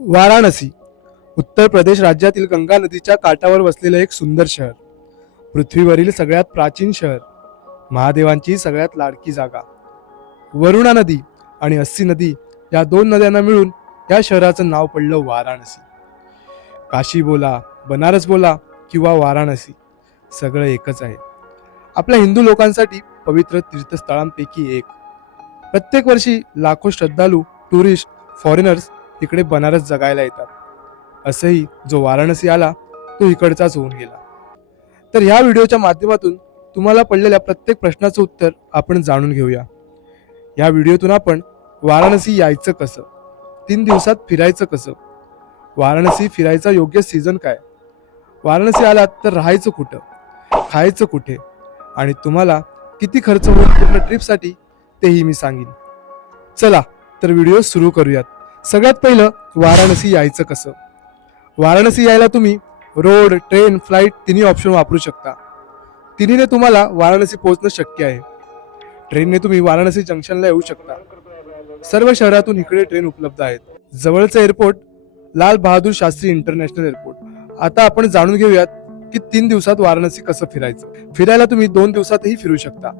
वाराणसी उत्तर प्रदेश राज्यातील गंगा नदीच्या काठावर वसलेलं एक सुंदर शहर. पृथ्वीवरील सगळ्यात प्राचीन शहर महादेवांची सगळ्यात लाडकी जागा. वरुणा नदी आणि अस्सी नदी या दोन नद्यांना मिळून या शहराचं नाव पडलं वाराणसी. काशी बोला बनारस बोला किंवा वाराणसी सगळं एकच आहे. आपल्या हिंदू लोकांसाठी पवित्र तीर्थस्थळांपैकी एक. प्रत्येक वर्षी लाखो श्रद्धालू टुरिस्ट फॉरेनर्स इकडे बनारस जगायला येतात. असंही जो वाराणसी आला तो इकडचाच होऊन गेला. तर ह्या व्हिडिओच्या माध्यमातून तुम्हाला पडलेल्या प्रत्येक प्रश्नाचं उत्तर आपण जाणून घेऊया. या व्हिडिओतून आपण वाराणसी यायचं कसं? तीन दिवसात फिरायचं कसं? वाराणसी फिरायचा योग्य सीझन काय? वाराणसी आलात तर राहायचं कुठं? खायचं कुठे? आणि तुम्हाला किती खर्च होईल पूर्ण ट्रिपसाठी तेही मी सांगेन. चला तर व्हिडिओ सुरू करूयात. सगळ्यात पहिलं वाराणसी यायचं कसं? वाराणसी यायला तुम्ही रोड ट्रेन फ्लाईट तिन्ही ऑप्शन वापरू शकता. तिन्हीने तुम्हाला वाराणसी पोहोचणं शक्य आहे. ट्रेनने तुम्ही वाराणसी जंक्शनला येऊ शकता. सर्व शहरातून इकडे ट्रेन उपलब्ध आहेत. जवळचं airport Lal Bahadur Shastri international airport. आता आपण जाणून घेऊयात की तीन दिवसात वाराणसी कसं फिरायचं. फिरायला तुम्ही दोन दिवसातही फिरू शकता.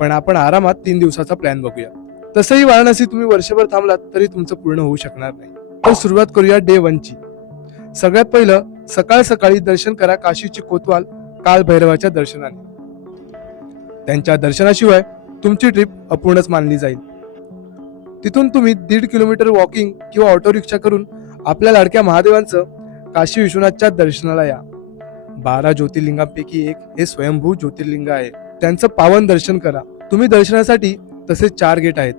पण आपण आरामात तीन दिवसाचा प्लॅन बघूया. तसंही वाराणसी तुम्ही वर्षभर थांबलात तरी तुमचं पूर्ण होऊ शकणार नाही. तर सुरुवात करूया डे वनची सगळ्यात पहिलं सकाळ सकाळी दर्शन करा काशीची कोतवाल काल भैरवाच्या दर्शनाने. त्यांच्या दर्शनाशिवाय तुमची ट्रिप अपूर्णच मानली जाईल. तिथून तुम्ही दीड किलोमीटर वॉकिंग किंवा ऑटो रिक्षा करून आपल्या लाडक्या महादेवांचं काशी विश्वनाथच्या दर्शनाला या. बारा ज्योतिर्लिंगांपैकी एक हे स्वयंभू ज्योतिर्लिंग आहे. त्यांचं पावन दर्शन करा. तुम्ही दर्शनासाठी तसेच चार गेट आहेत.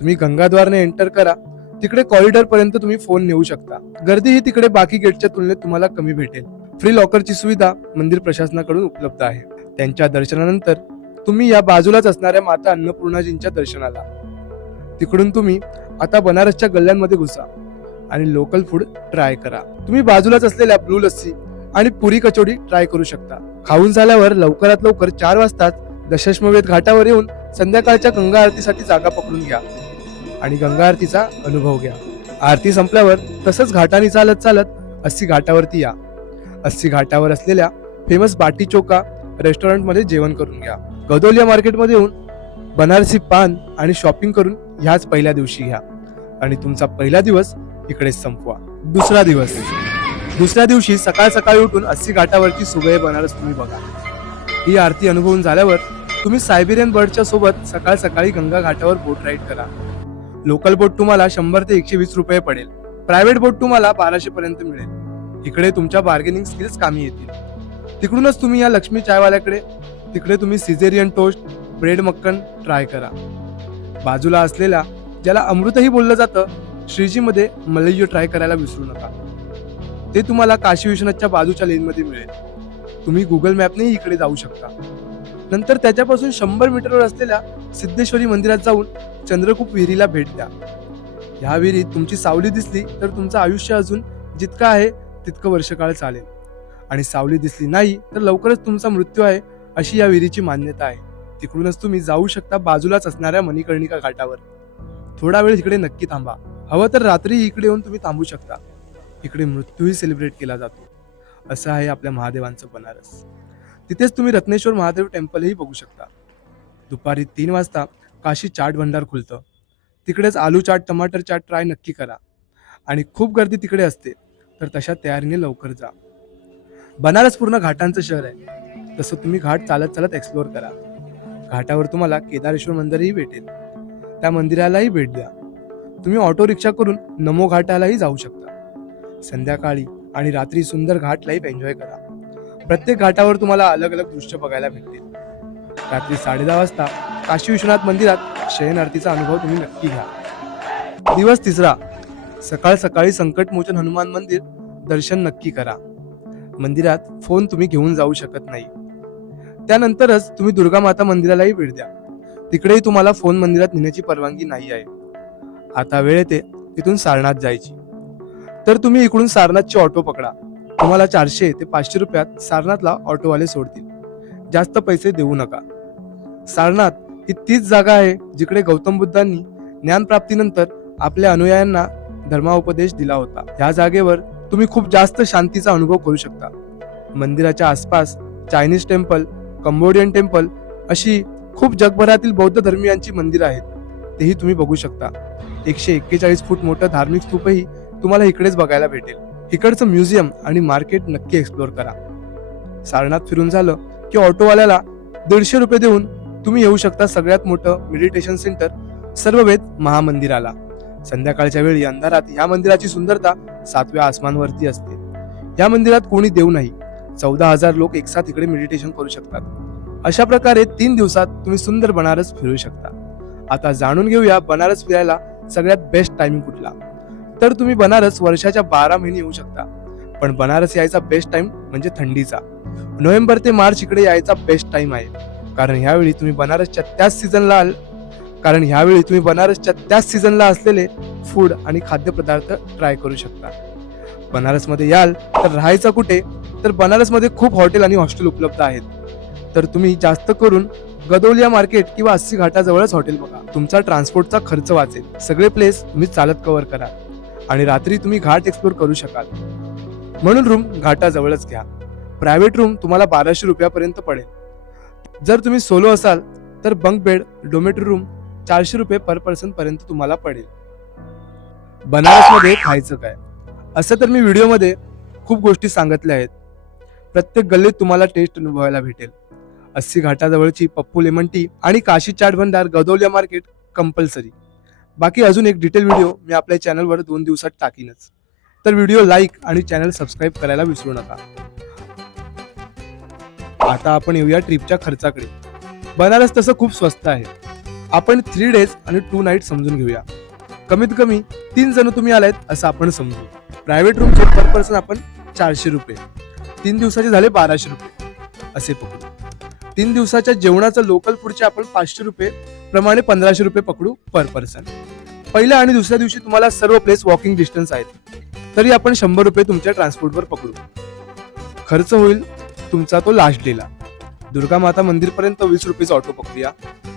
तुम्ही गंगाद्वारने एंटर करा. तिकडे कॉरिडॉर पर्यंत तुम्ही फोन नेऊ शकता. गर्दी ही तिकडे बाकी गेटच्या तुलनेत तुम्हाला कमी भेटेल. फ्री लॉकरची सुविधा मंदिर प्रशासनाकडून उपलब्ध आहे. त्यांच्या दर्शनानंतर तुम्ही या बाजूलाच असणाऱ्या माता अन्नपूर्णाजींच्या दर्शनाला. तिकडून तुम्ही आता बनारसच्या गल्ल्यांमध्ये घुसा आणि लोकल फूड ट्राय करा. तुम्ही बाजूलाच असलेल्या ब्लू लस्सी आणि पुरी कचोडी ट्राय करू शकता. खाऊन झाल्यावर लवकरात लवकर चार वाजताच दशश्मवेध घाटावर येऊन संध्याकाळच्या गंगा आरतीसाठी जागा पकडून घ्या. आणि गंगा आरतीचा अनुभव घ्या. आरती संपल्यावर तसंच घाटाने चालत चालत अस्सी घाटावरती या. अस्सी घाटावर असलेल्या फेमस बाटी चोका रेस्टॉरंटमध्ये जेवण करून घ्या. गदोलिया मार्केटमध्ये येऊन बनारसी पान आणि शॉपिंग करून ह्याच पहिल्या दिवशी घ्या. आणि तुमचा पहिला दिवस इकडेच संपवा. दुसरा दिवस. दुसऱ्या दिवशी सकाळ सकाळी उठून अस्सी घाटावरची सुबे बनारस तुम्ही बघा. ही आरती अनुभवून झाल्यावर तुम्ही सायबेरियन बर्डच्या सोबत सकाळ सकाळी गंगा घाटावर बोट राईड करा. लोकल बोट तुम्हाला शंभर ते एकशे वीस रुपये पडेल. प्रायव्हेट बोट तुम्हाला बाराशे पर्यंत मिळेल. इकडे तुमच्या बार्गेनिंग स्किल्स कामी येतील. तिकडूनच तुम्ही या लक्ष्मी चायवाल्याकडे तिकडे तुम्ही सिझेरियन टोस्ट ब्रेड मक्कन ट्राय करा. बाजूला असलेल्या ज्याला अमृतही बोललं जातं श्रीजीमध्ये मलय्य ट्राय करायला विसरू नका. ते तुम्हाला काशी विश्वनाथच्या बाजूच्या लेनमध्ये मिळेल. तुम्ही गुगल मॅपनेही इकडे जाऊ शकता. नंतर त्याच्यापासून शंभर मीटरवर असलेल्या सिद्धेश्वरी मंदिरात जाऊन चंद्रकूप विहिरीला भेट द्या. ह्या विहिरीत तुमची सावली दिसली तर तुमचं आयुष्य अजून जितकं आहे तितकं वर्षकाळ चालेल. आणि सावली दिसली नाही तर लवकरच तुमचा मृत्यू आहे अशी या विहिरीची मान्यता आहे. तिकडूनच तुम्ही जाऊ शकता बाजूलाच असणाऱ्या मणिकर्णिका घाटावर. थोडा वेळ इकडे नक्की थांबा. हवं तर रात्री इकडे येऊन तुम्ही थांबू शकता. इकडे मृत्यूही सेलिब्रेट केला जातो. असं आहे आपल्या महादेवांचं बनारस. तिथेच तुम्ही रत्नेश्वर महादेव टेम्पलही बघू शकता. दुपारी तीन वाजता काशी चाट भंडार खुलतं. तिकडेच आलू चाट टमाटर चाट ट्राय नक्की करा. आणि खूप गर्दी तिकडे असते तर तशा तयारीने लवकर जा. बनारस पूर्ण घाटांचं शहर आहे. तसं तुम्ही घाट चालत चालत एक्सप्लोअर करा. घाटावर तुम्हाला केदारेश्वर मंदिरही भेटेल. त्या मंदिरालाही भेट द्या. तुम्ही ऑटो रिक्षा करून नमो घाटालाही जाऊ शकता. संध्याकाळी आणि रात्री सुंदर घाट लाईफ एन्जॉय करा. प्रत्येक घाटावर तुम्हाला अलग अलग दृश्य बघायला भेटतील. रात्री साडे दहा वाजता काशी विश्वनाथ मंदिरात शयन आरतीचा अनुभव तुम्ही नक्की घ्या. दिवस तिसरा. सकाळ सकाळी संकटमोचन हनुमान मंदिर दर्शन नक्की करा. मंदिरात फोन तुम्ही घेऊन जाऊ शकत नाही. त्यानंतरच तुम्ही दुर्गा माता मंदिरालाही भेट द्या. तिकडेही तुम्हाला फोन मंदिरात नेण्याची परवानगी नाही आहे. आता वेळ येते तिथून सारनाथ जायची. तर तुम्ही इकडून सारनाथची ऑटो पकडा. तुम्हाला चारशे ते पाचशे रुपयात सारनाथला ऑटोवाले सोडतील. जास्त पैसे देऊ नका. सारनाथ ही तीच जागा आहे जिकडे गौतम बुद्धांनी ज्ञानप्राप्तीनंतर आपल्या अनुयायांना धर्माउपदेश दिला होता. या जागेवर तुम्ही खूप जास्त शांतीचा अनुभव करू शकता. मंदिराच्या आसपास चायनीज टेम्पल कंबोडियन टेम्पल अशी खूप जगभरातील बौद्ध धर्मियांची मंदिरं आहेत. तेही तुम्ही बघू शकता. एकशे एक्केचाळीस फूट मोठं धार्मिक स्तूपही तुम्हाला इकडेच बघायला भेटेल. इकडचं म्युझियम आणि मार्केट नक्की एक्सप्लोर करा. सारनाथ फिरून झालं की ऑटोवाल्याला दीडशे रुपये देऊन तुम्ही येऊ शकता सगळ्यात मोठं मेडिटेशन सेंटर सर्ववेद महामंदिराला. संध्याकाळच्या वेळी अंधारात या मंदिराची सुंदरता सातव्या आसमानवरती असते. या मंदिरात कोणी देव नाही. चौदा हजार लोक एकसाथ इकडे मेडिटेशन करू शकतात. अशा प्रकारे तीन दिवसात तुम्ही सुंदर बनारस फिरू शकता. आता जाणून घेऊया बनारस फिरायला सगळ्यात बेस्ट टायमिंग कुठला. तर तुम्ही बनारस वर्षाच्या बारा महिने येऊ शकता. पण बनारस यायचा बेस्ट टाइम म्हणजे थंडीचा. नोव्हेंबर ते मार्च इकडे यायचा बेस्ट टाइम आहे. कारण ह्यावेळी तुम्ही बनारसच्या त्याच सीझनला कारण ह्यावेळी तुम्ही बनारसच्या त्याच सीझनला असलेले फूड आणि खाद्यपदार्थ ट्राय करू शकता. बनारसमध्ये याल तर राहायचं कुठे? तर बनारसमध्ये खूप हॉटेल आणि हॉस्टेल उपलब्ध आहेत. तर तुम्ही जास्त करून गदोलिया मार्केट किंवा अस्सी घाटाजवळच हॉटेल बघा. तुमचा ट्रान्सपोर्टचा खर्च वाचेल. सगळे प्लेस तुम्ही चालत कव्हर करा. आणि रात्री तुम्ही घाट एक्सप्लोर करू शकाल. म्हणून रूम घाटाजवळच घ्या. प्रायव्हेट रूम तुम्हाला बाराशे रुपयापर्यंत पडेल. जर तुम्ही सोलो असाल तर बंक बेड डोमेटरी रूम चारशे रुपये पर पर्सन पर्यंत तुम्हाला पडेल. बनारसमध्ये खायचं काय? असं तर मी व्हिडिओमध्ये खूप गोष्टी सांगितल्या आहेत. प्रत्येक गल्लीत तुम्हाला टेस्ट अनुभवायला भेटेल. अस्सी घाटाजवळची पप्पू लेमन टी आणि काशी चाट भंडार गदौलिया मार्केट कंपल्सरी बाकी अजून एक डिटेल व्हिडिओ मी आपल्या चॅनलवर दोन दिवसात टाकीनच. तर व्हिडिओ लाईक आणि चॅनल सबस्क्राईब करायला विसरू नका. आता आपण येऊया ट्रिपच्या खर्चाकडे. बनारस तसं खूप स्वस्त आहे. आपण थ्री डेज आणि टू नाईट समजून घेऊया. कमीत कमी तीन जण तुम्ही आलायत असं आपण समजू. प्रायव्हेट रूमचे पर पर्सन आपण चारशे रुपये. तीन दिवसाचे झाले बाराशे रुपये. असे पकडू. तीन दिवसाच्या जेवणाचं लोकल फूडचे आपण पाचशे रुपये प्रमाणे पंधराशे रुपये पकडू पर पर्सन पहिल्या आणि दुसऱ्या दिवशी तुम्हाला सर्व प्लेस वॉकिंग डिस्टन्स आहेत. तरी आपण शंभर रुपये तुमच्या ट्रान्सपोर्टवर पकडू. खर्च होईल तुमचा तो लास्ट डेला दुर्गा माता मंदिरपर्यंत वीस रुपयेचा ऑटो पकडूया.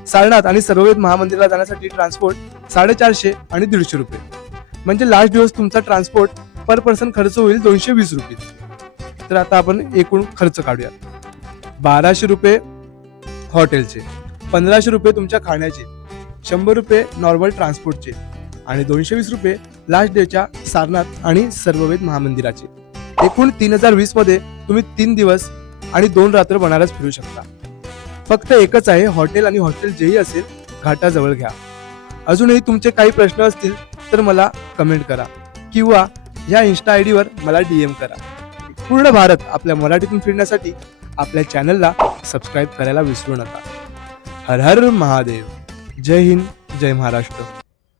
सारनाथ आणि सर्ववेद महामंदिराला जाण्यासाठी ट्रान्सपोर्ट साडेचारशे आणि दीडशे रुपये. म्हणजे लास्ट दिवस तुमचा ट्रान्सपोर्ट पर पर्सन खर्च होईल दोनशे वीस रुपये. तर आता आपण एकूण खर्च काढूया. बाराशे रुपये हॉटेलचे पंधराशे रुपये तुमच्या खाण्याचे शंभर रुपये नॉर्मल ट्रान्सपोर्टचे आणि दोनशे वीस रुपये लास्ट डेच्या सारनाथ आणि सर्ववेद महामंदिराचे. एकूण तीन हजार वीसमध्ये तुम्ही तीन दिवस आणि दोन रात्र बनारस फिरू शकता. फक्त एकच आहे हॉटेल आणि हॉस्टेल जेही असेल घाटाजवळ घ्या. अजूनही तुमचे काही प्रश्न असतील तर मला कमेंट करा. किंवा ह्या इन्स्टा आय डीवर मला डीएम करा. पूर्ण भारत आपल्या मराठीतून फिरण्यासाठी आपल्या चॅनलला सबस्क्राईब करायला विसरू नका. हर हर महादेव. जय हिंद जय महाराष्ट्र.